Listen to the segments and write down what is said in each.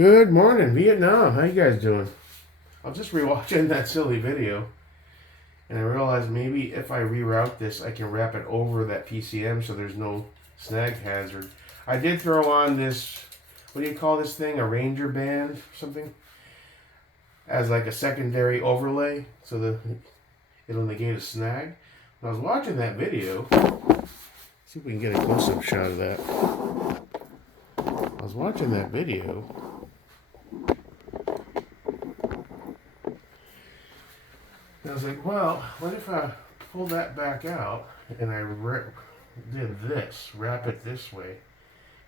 Good morning, Vietnam. How you guys doing? I'm just rewatching that silly video, and I realized maybe if I reroute this, I can wrap it over that PCM so there's no snag hazard. I did throw on this, what do you call this thing? A Ranger band or something? As like a secondary overlay so that it'll negate a snag. When I was watching that video, see if we can get a close-up shot of that. I was watching that video. I was like, well, what if I pull that back out and I did this, wrap it this way?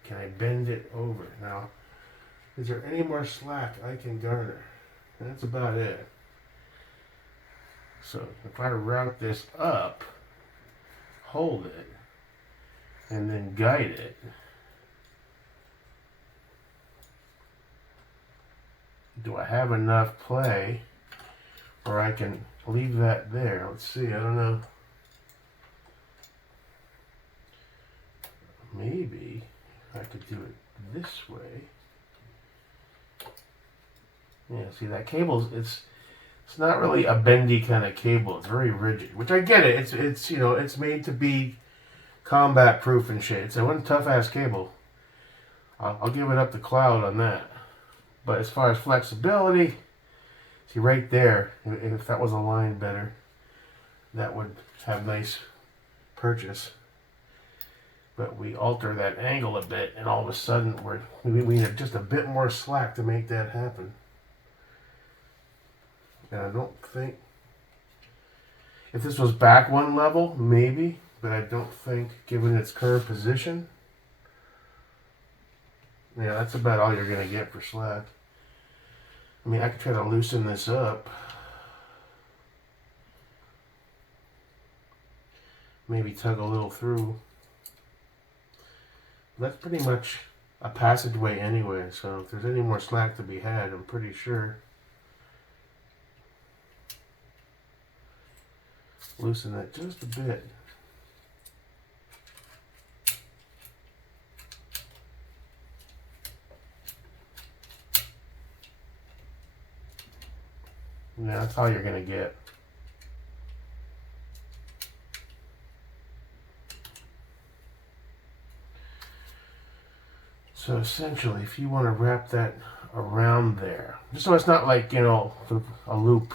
Can I bend it over? Now, is there any more slack I can garner? That's about it. So if I route this up, hold it, and then guide it, do I have enough play where I can leave that there? Let's see, I don't know. Maybe I could do it this way. Yeah, see that cable, it's not really a bendy kind of cable. It's very rigid, which I get it. It's you know, it's made to be combat proof and shit. It's a one tough ass cable. I'll give it up to Cloud on that. But as far as flexibility, see right there, if that was aligned better, that would have nice purchase. But we alter that angle a bit, and all of a sudden we need just a bit more slack to make that happen. And I don't think, if this was back one level, maybe, but I don't think, given its current position, yeah, that's about all you're going to get for slack. I mean, I could try to loosen this up. Maybe tug a little through. That's pretty much a passageway anyway, so if there's any more slack to be had, I'm pretty sure. Loosen that just a bit. Yeah, that's all you're going to get. So essentially, if you want to wrap that around there, just so it's not like, you know, a loop,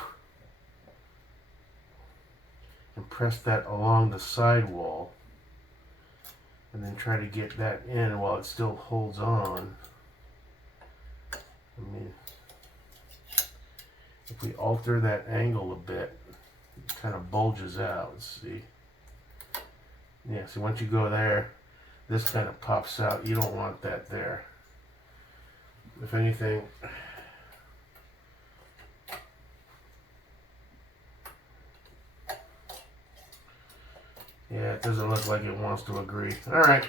and press that along the side wall, and then try to get that in while it still holds on. I mean, if we alter that angle a bit, it kind of bulges out. Let's see. Yeah, see, once you go there, this kind of pops out. You don't want that there. If anything, yeah, it doesn't look like it wants to agree. All right.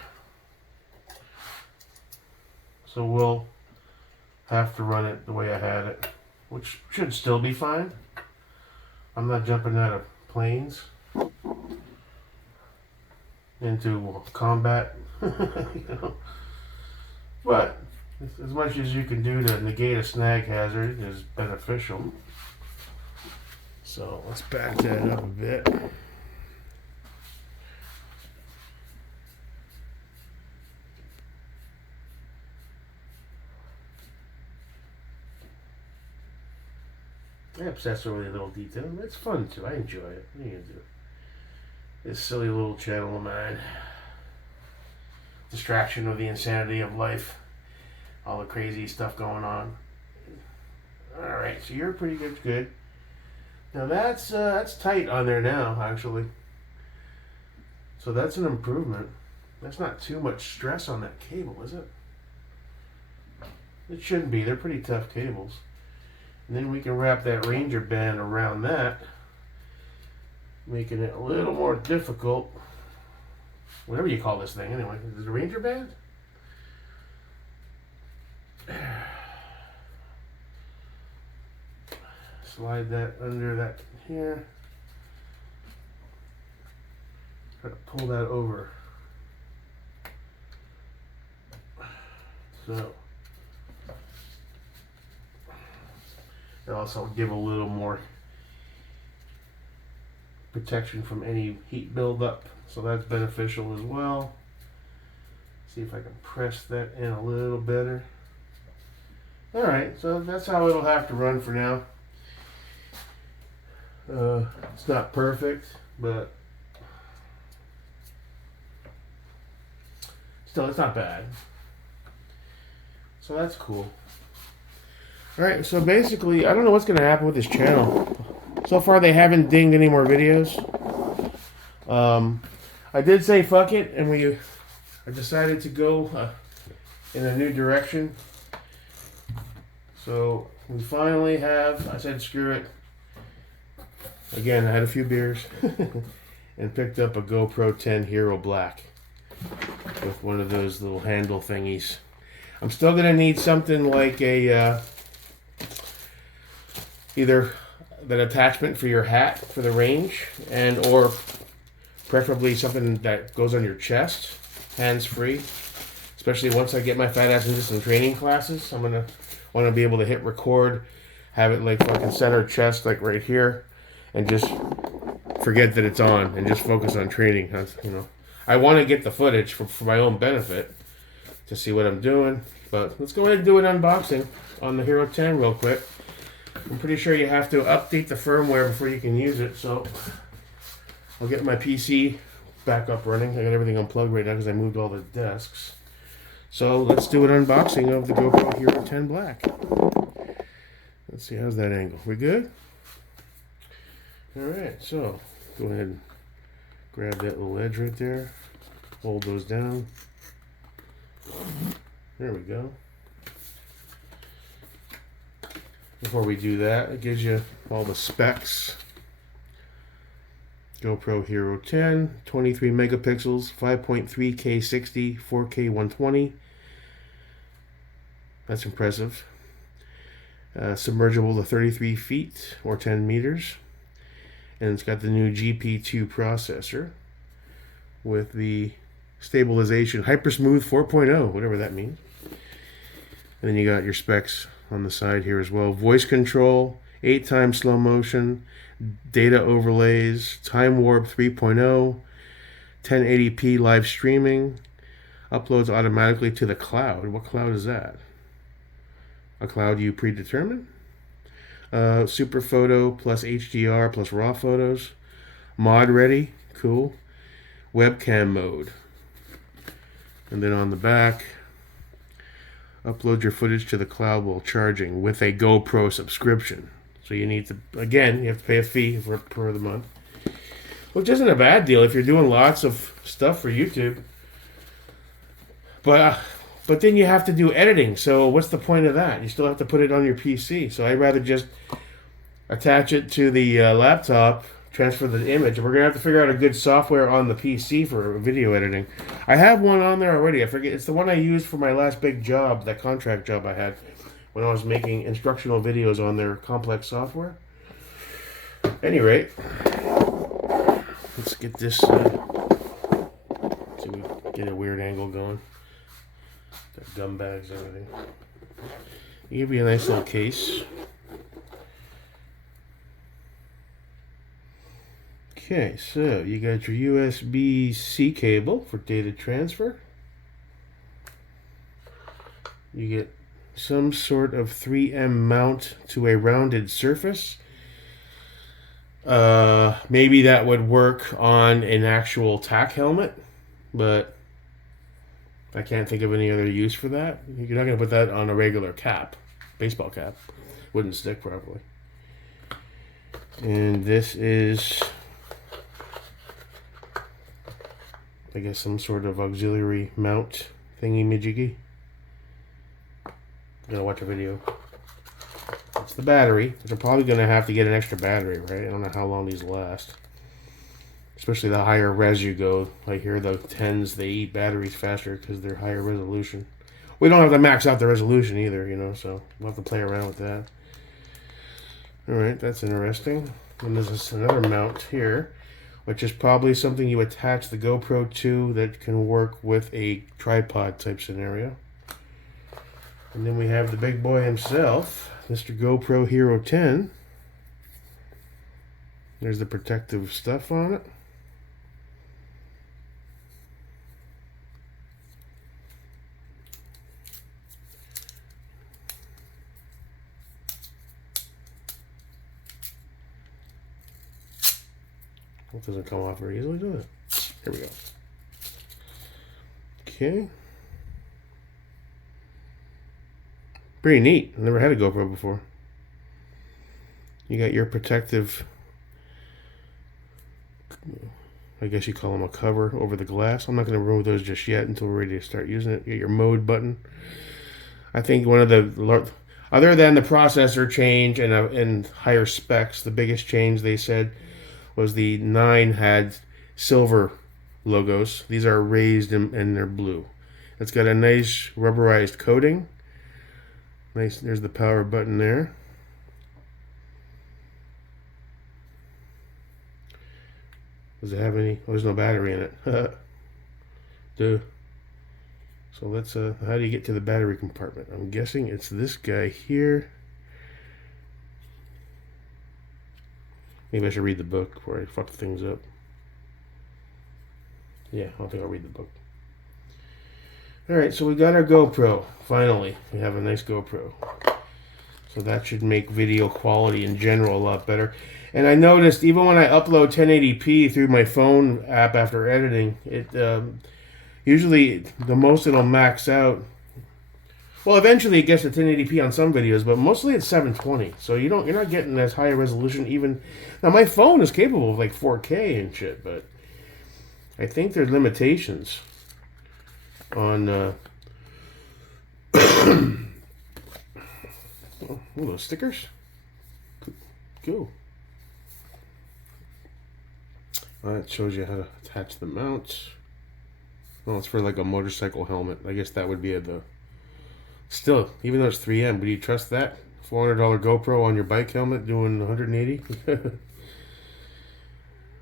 So we'll have to run it the way I had it, which should still be fine. I'm not jumping out of planes into combat, you know. But as much as you can do to negate a snag hazard is beneficial. So let's back that up a bit. I obsess over the little detail. It's fun too. I enjoy it. What are you gonna do? This silly little channel of mine. Distraction of the insanity of life. All the crazy stuff going on. Alright, so you're pretty good. Now that's tight on there now, actually. So that's an improvement. That's not too much stress on that cable, is it? It shouldn't be. They're pretty tough cables. And then we can wrap that Ranger band around that, making it a little more difficult. Whatever you call this thing, anyway. Is it a Ranger band? Slide that under that here. Try to pull that over. So It also give a little more protection from any heat buildup, so that's beneficial as well. See if I can press that in a little better. Alright, so that's how it'll have to run for now. It's not perfect, but still, it's not bad. So that's cool. Alright, so basically, I don't know what's going to happen with this channel. So far, they haven't dinged any more videos. I did say fuck it, and I decided to go in a new direction. So we finally have, I said screw it. Again, I had a few beers and picked up a GoPro 10 Hero Black with one of those little handle thingies. I'm still going to need something like a either that attachment for your hat for the range, and or preferably something that goes on your chest, hands-free. Especially once I get my fat ass into some training classes, I'm going to want to be able to hit record, have it like fucking center chest, like right here, and just forget that it's on and just focus on training. You know, I want to get the footage for my own benefit to see what I'm doing. But let's go ahead and do an unboxing on the Hero 10 real quick. I'm pretty sure you have to update the firmware before you can use it. So I'll get my PC back up running. I got everything unplugged right now because I moved all the desks. So let's do an unboxing of the GoPro Hero 10 Black. Let's see, how's that angle? We good? Alright, so go ahead and grab that little edge right there. Hold those down. There we go. Before we do that, it gives you all the specs. GoPro Hero 10, 23 megapixels, 5.3K 60, 4K 120. That's impressive. Submergible to 33 feet or 10 meters. And it's got the new GP2 processor with the stabilization Hypersmooth 4.0, whatever that means. And then you got your specs on the side here as well. Voice control, 8x slow motion, data overlays, time warp 3.0, 1080p live streaming, uploads automatically to the cloud. What cloud is that? A cloud you predetermine? Super photo plus HDR plus raw photos. Mod ready, cool. Webcam mode. And then on the back, upload your footage to the cloud while charging with a GoPro subscription. So you need to, again, you have to pay a fee per the month. Which isn't a bad deal if you're doing lots of stuff for YouTube. But then you have to do editing, so what's the point of that? You still have to put it on your PC. So I'd rather just attach it to the laptop, transfer the image, and we're going to have to figure out a good software on the PC for video editing. I have one on there already. I forget. It's the one I used for my last big job, that contract job I had, when I was making instructional videos on their complex software. At any rate, let's get this, see if we get a weird angle going. Got gum bags and everything. Give you a nice little case. Okay, so you got your USB-C cable for data transfer. You get some sort of 3M mount to a rounded surface. Maybe that would work on an actual tack helmet, but I can't think of any other use for that. You're not going to put that on a regular cap, baseball cap. Wouldn't stick properly. And this is, I guess, some sort of auxiliary mount thingy-majiggy. I'm going to watch a video. It's the battery, which I'm probably going to have to get an extra battery, right? I don't know how long these last. Especially the higher res you go. I hear the 10s, they eat batteries faster because they're higher resolution. We don't have to max out the resolution either, you know, so we'll have to play around with that. Alright, that's interesting. And there's another mount here, which is probably something you attach the GoPro to that can work with a tripod type scenario. And then we have the big boy himself, Mr. GoPro Hero 10. There's the protective stuff on it. It doesn't come off very easily, does it? Here we go. Okay. Pretty neat. I've never had a GoPro before. You got your protective, I guess you call them a cover over the glass. I'm not going to remove those just yet until we're ready to start using it. You get your mode button. I think one of the, other than the processor change and higher specs, the biggest change they said was the 9 had silver logos. These are raised and they're blue. It's got a nice rubberized coating. Nice. There's the power button there. Does it have any? Oh, there's no battery in it. Duh. So let's, how do you get to the battery compartment? I'm guessing it's this guy here. Maybe I should read the book before I fuck things up. Yeah, I don't think I'll read the book. Alright, so we got our GoPro. Finally, we have a nice GoPro. So that should make video quality in general a lot better. And I noticed even when I upload 1080p through my phone app after editing, it usually the most it'll max out. Well, eventually it gets to 1080p on some videos, but mostly it's 720. So you're not getting as high a resolution even. Now my phone is capable of like 4K and shit, but I think there's limitations on oh, those stickers. Cool. It shows you how to attach the mounts. Well, it's for like a motorcycle helmet. I guess that would be the. Still, even though it's 3M, would you trust that? $400 GoPro on your bike helmet doing 180?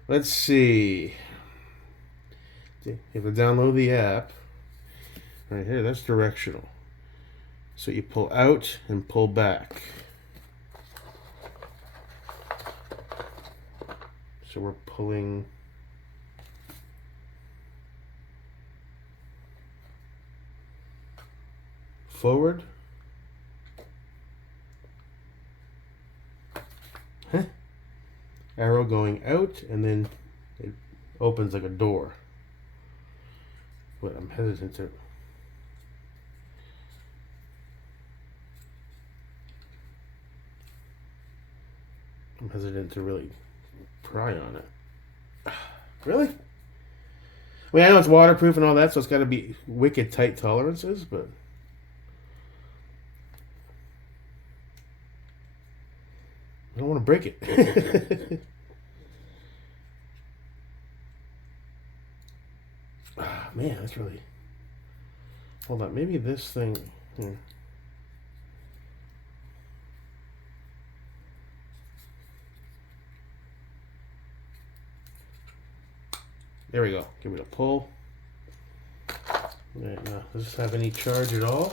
Let's see. You have to download the app. Right here, that's directional. So you pull out and pull back. So we're pulling forward. Huh? Arrow going out, and then it opens like a door. But I'm hesitant to. I'm hesitant to really pry on it. Really? I mean, I know it's waterproof and all that, so it's got to be wicked tight tolerances, but I don't want to break it. Ah, man, that's really. Hold on, maybe this thing here. There we go. Give it a pull. Right, now, does this have any charge at all?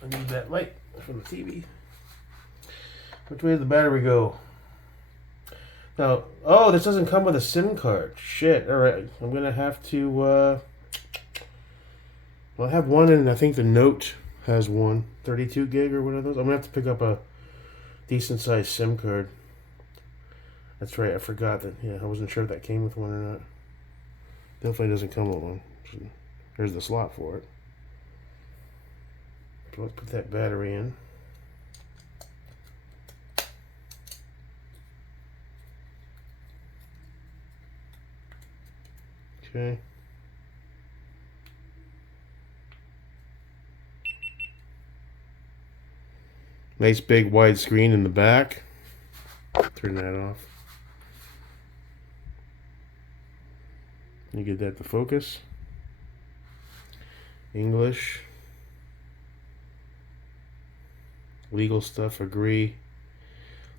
I need that light from the TV. Which way does the battery go? Now, oh, this doesn't come with a SIM card. Shit. All right, I'm gonna have to. Well, I have one, and I think the Note has one, 32 gig or one of those. I'm gonna have to pick up a decent sized SIM card. That's right, I forgot that. Yeah, I wasn't sure if that came with one or not. Definitely doesn't come with one. There's the slot for it. So let's put that battery in. Okay. Nice big wide screen in the back. Turn that off. You get that to focus. English. Legal stuff, agree.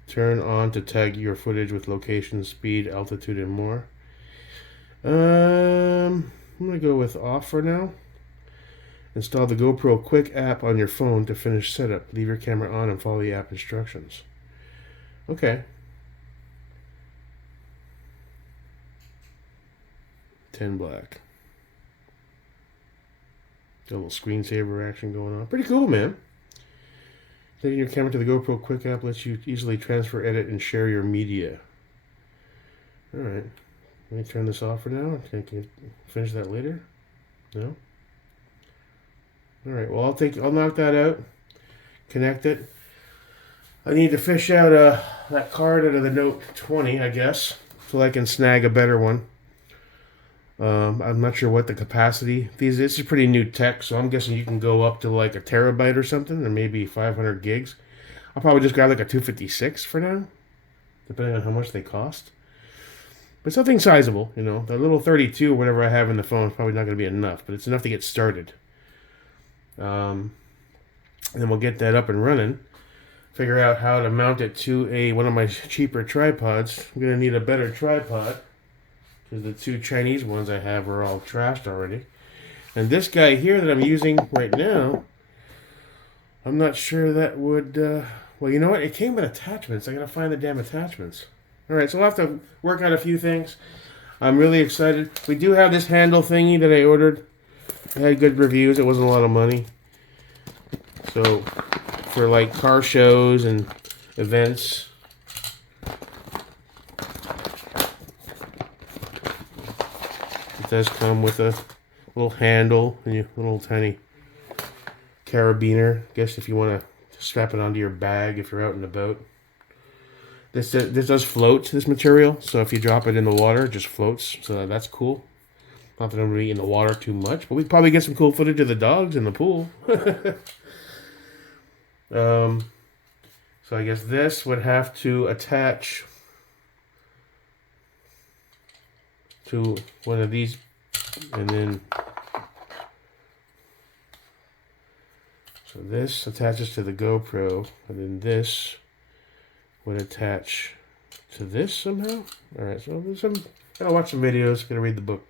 Turn on to tag your footage with location, speed, altitude, and more. I'm going to go with off for now. Install the GoPro Quick app on your phone to finish setup. Leave your camera on and follow the app instructions. Okay. 10 black. Got a little screensaver action going on. Pretty cool, man. Taking your camera to the GoPro Quick app lets you easily transfer, edit, and share your media. Alright. Let me turn this off for now. Can you finish that later? No? Alright, well I'll knock that out. Connect it. I need to fish out that card out of the Note 20, I guess, so I can snag a better one. I'm not sure what the capacity. This is pretty new tech, so I'm guessing you can go up to like a terabyte or something, or maybe 500 gigs. I'll probably just grab like a 256 for now, depending on how much they cost. But something sizable, you know. The little 32 or whatever I have in the phone is probably not going to be enough, but it's enough to get started. And then we'll get that up and running. Figure out how to mount it to one of my cheaper tripods. I'm going to need a better tripod, because the two Chinese ones I have are all trashed already. And this guy here that I'm using right now, I'm not sure that would... well, you know what? It came with attachments. I got to find the damn attachments. Alright, so I'll have to work out a few things. I'm really excited. We do have this handle thingy that I ordered. It had good reviews. It wasn't a lot of money. So, for like car shows and events... It does come with a little handle and a little tiny carabiner. I guess if you want to strap it onto your bag if you're out and about. This does float, this material. So if you drop it in the water, it just floats. So that's cool. Not that I'm really in the water too much, but we probably get some cool footage of the dogs in the pool. So I guess this would have to attach to one of these, and then so this attaches to the GoPro, and then this would attach to this somehow. Alright, so gotta watch some videos, gotta read the book,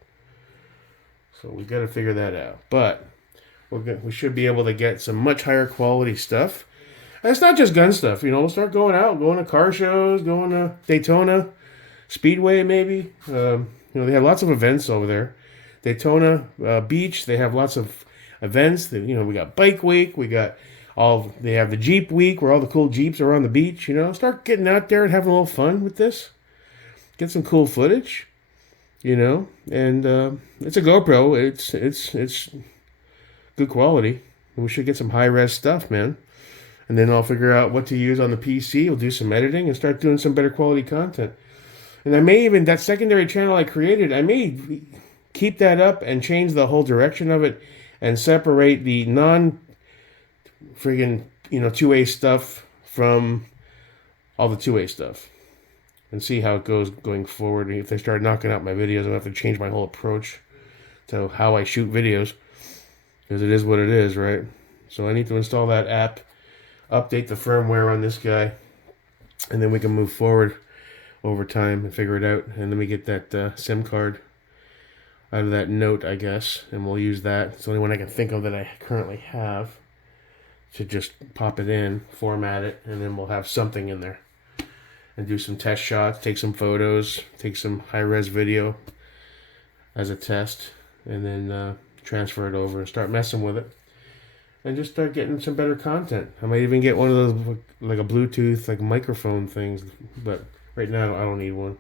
so we gotta figure that out. But we should be able to get some much higher quality stuff. And it's not just gun stuff, you know. We'll start going out, going to car shows, going to Daytona Speedway maybe. You know, they have lots of events over there. Daytona Beach, they have lots of events. You know, we got Bike Week. They have the Jeep Week where all the cool Jeeps are on the beach. You know, start getting out there and having a little fun with this. Get some cool footage. You know, and it's a GoPro. It's good quality. We should get some high-res stuff, man. And then I'll figure out what to use on the PC. We'll do some editing and start doing some better quality content. And I may even, that secondary channel I created, I may keep that up and change the whole direction of it and separate the non-friggin', you know, 2A stuff from all the 2A stuff. And see how it goes going forward. And if they start knocking out my videos, I'm going to have to change my whole approach to how I shoot videos. Because it is what it is, right? So I need to install that app, update the firmware on this guy, and then we can move forward over time and figure it out. And then we get that SIM card out of that Note, I guess, and we'll use that. It's the only one I can think of that I currently have, to just pop it in, format it, and then we'll have something in there and do some test shots, take some photos, take some high-res video as a test, and then transfer it over and start messing with it and just start getting some better content. I might even get one of those, like a Bluetooth like microphone things, but right now I don't need one.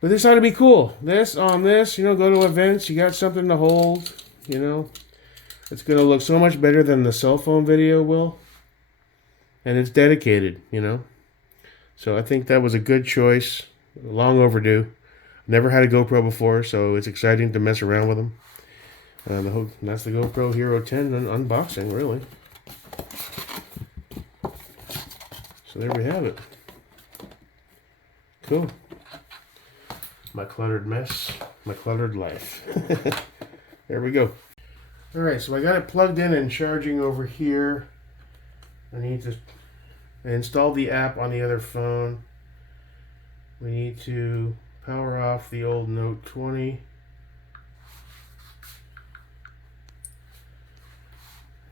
But this ought to be cool. This on this, you know, go to events, you got something to hold, you know. It's going to look so much better than the cell phone video will. And it's dedicated, you know. So I think that was a good choice. Long overdue. Never had a GoPro before, so it's exciting to mess around with them. That's the GoPro Hero 10 unboxing, really. So there we have it. Cool. My cluttered mess, my cluttered life. There we go. Alright, so I got it plugged in and charging over here. I need to install the app on the other phone. We need to power off the old Note 20.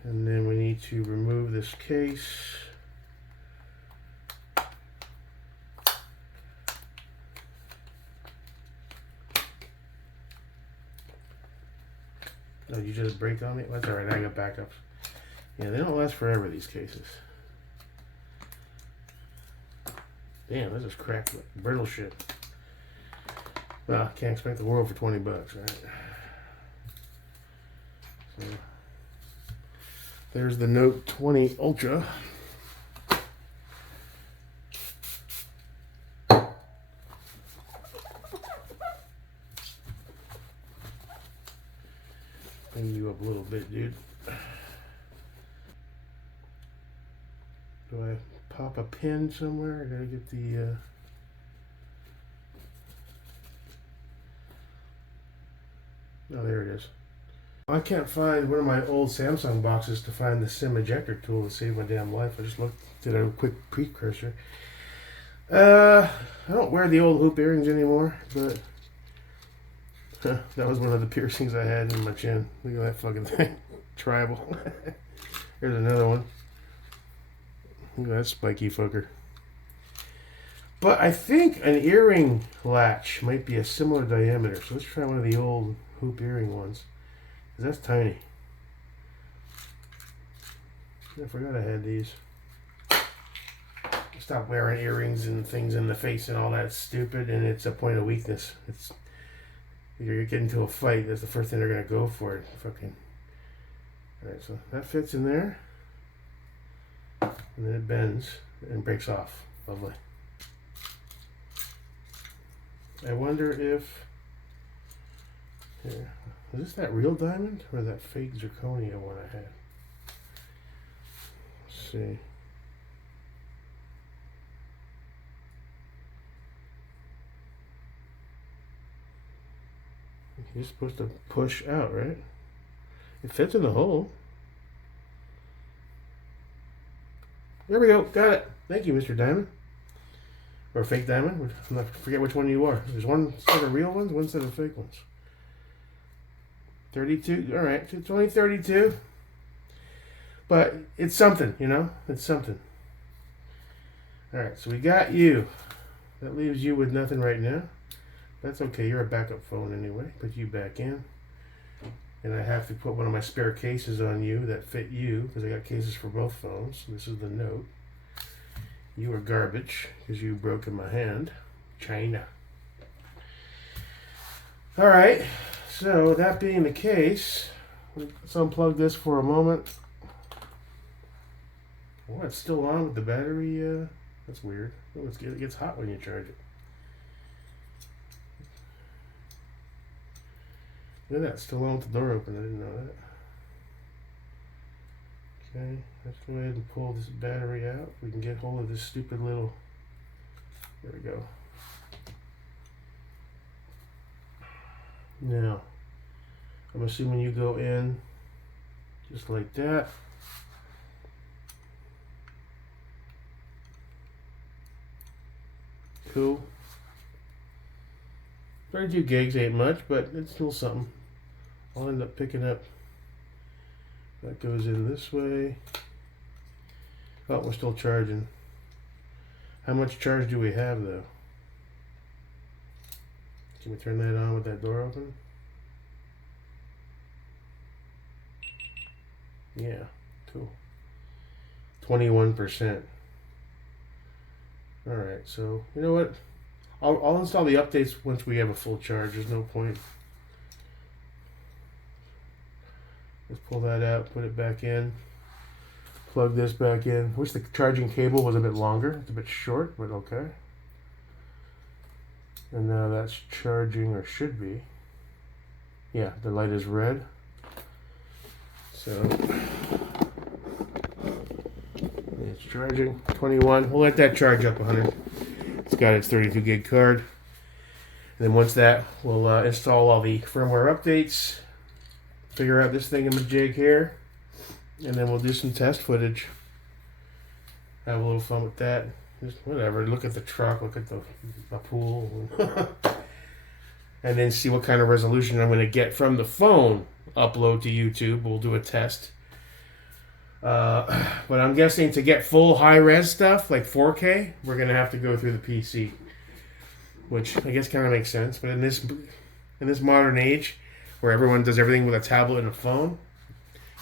And then we need to remove this case. Oh, you just break on me? That's alright, I got backups. Yeah, they don't last forever, these cases. Damn, this is cracked brittle shit. Well, can't expect the world for 20 bucks, right? So, there's the Note 20 Ultra. Bring you up a little bit, dude. Do I pop a pin somewhere? I gotta get the oh, there it is. I can't find one of my old Samsung boxes to find the SIM ejector tool to save my damn life. I just did a quick precursor. I don't wear the old hoop earrings anymore, but that was one of the piercings I had in my chin. Look at that fucking thing. Tribal. Here's another one. Look at that spiky fucker. But I think an earring latch might be a similar diameter. So let's try one of the old hoop earring ones. Because that's tiny. I forgot I had these. Stop wearing earrings and things in the face and all that stupid, and it's a point of weakness. It's you're getting into a fight, that's the first thing they're gonna go for. Fucking. Alright, so that fits in there. And then it bends and breaks off. Lovely. I wonder if here, is this that real diamond or that fake zirconia one I had? Let's see. You're supposed to push out, right? It fits in the hole. There we go. Got it. Thank you, Mr. Diamond. Or fake diamond. I forget which one you are. There's one set of real ones, one set of fake ones. 32. All right. It's only 32. But it's something, you know? It's something. All right. So we got you. That leaves you with nothing right now. That's okay. You're a backup phone anyway. Put you back in. And I have to put one of my spare cases on you that fit you because I got cases for both phones. This is the Note. You are garbage because you broke in my hand. China. All right. So that being the case, let's unplug this for a moment. Oh, it's still on with the battery. That's weird. Oh, it gets hot when you charge it. Look at that, still on with the door open. I didn't know that. Okay, let's go ahead and pull this battery out. We can get hold of this stupid little. There we go. Now, I'm assuming you go in just like that. Cool. 32 gigs ain't much, but it's still something. I'll end up picking up. That goes in this way. Oh, we're still charging. How much charge do we have though? Can we turn that on with that door open? Yeah, cool. 21%. Alright, so you know what? I'll install the updates once we have a full charge. There's no point. Let's pull that out, put it back in, plug this back in. Wish the charging cable was a bit longer. It's a bit short, but okay. And now that's charging, or should be. Yeah, the light is red. So it's charging. 21. We'll let that charge up 100. It's got its 32 gig card. And then once that, we'll install all the firmware updates, figure out this thingamajig here, and then we'll do some test footage. Have a little fun with that. Just whatever. Look at the truck, look at the pool, and then see what kind of resolution I'm going to get from the phone. Upload to YouTube. We'll do a test. But I'm guessing to get full high-res stuff, like 4K, we're going to have to go through the PC. Which I guess kind of makes sense. But in this modern age, where everyone does everything with a tablet and a phone,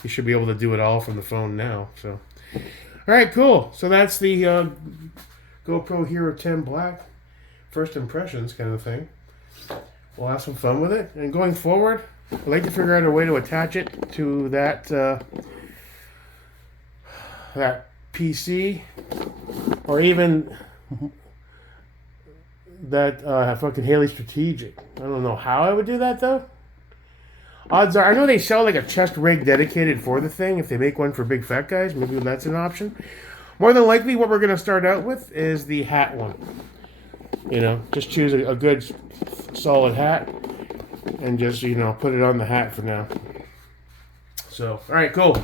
you should be able to do it all from the phone now. So, all right, cool. So that's the GoPro Hero 10 Black first impressions kind of thing. We'll have some fun with it. And going forward, I'd like to figure out a way to attach it to that that PC, or even that fucking Haley Strategic. I don't know how I would do that though. Odds are, I know they sell like a chest rig dedicated for the thing. If they make one for big fat guys, maybe that's an option. More than likely, what we're going to start out with is the hat one. You know, just choose a good solid hat and just, you know, put it on the hat for now. So, all right, cool.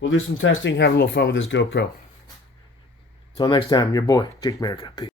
We'll do some testing, have a little fun with this GoPro. Till next time, your boy, Jake America. Peace.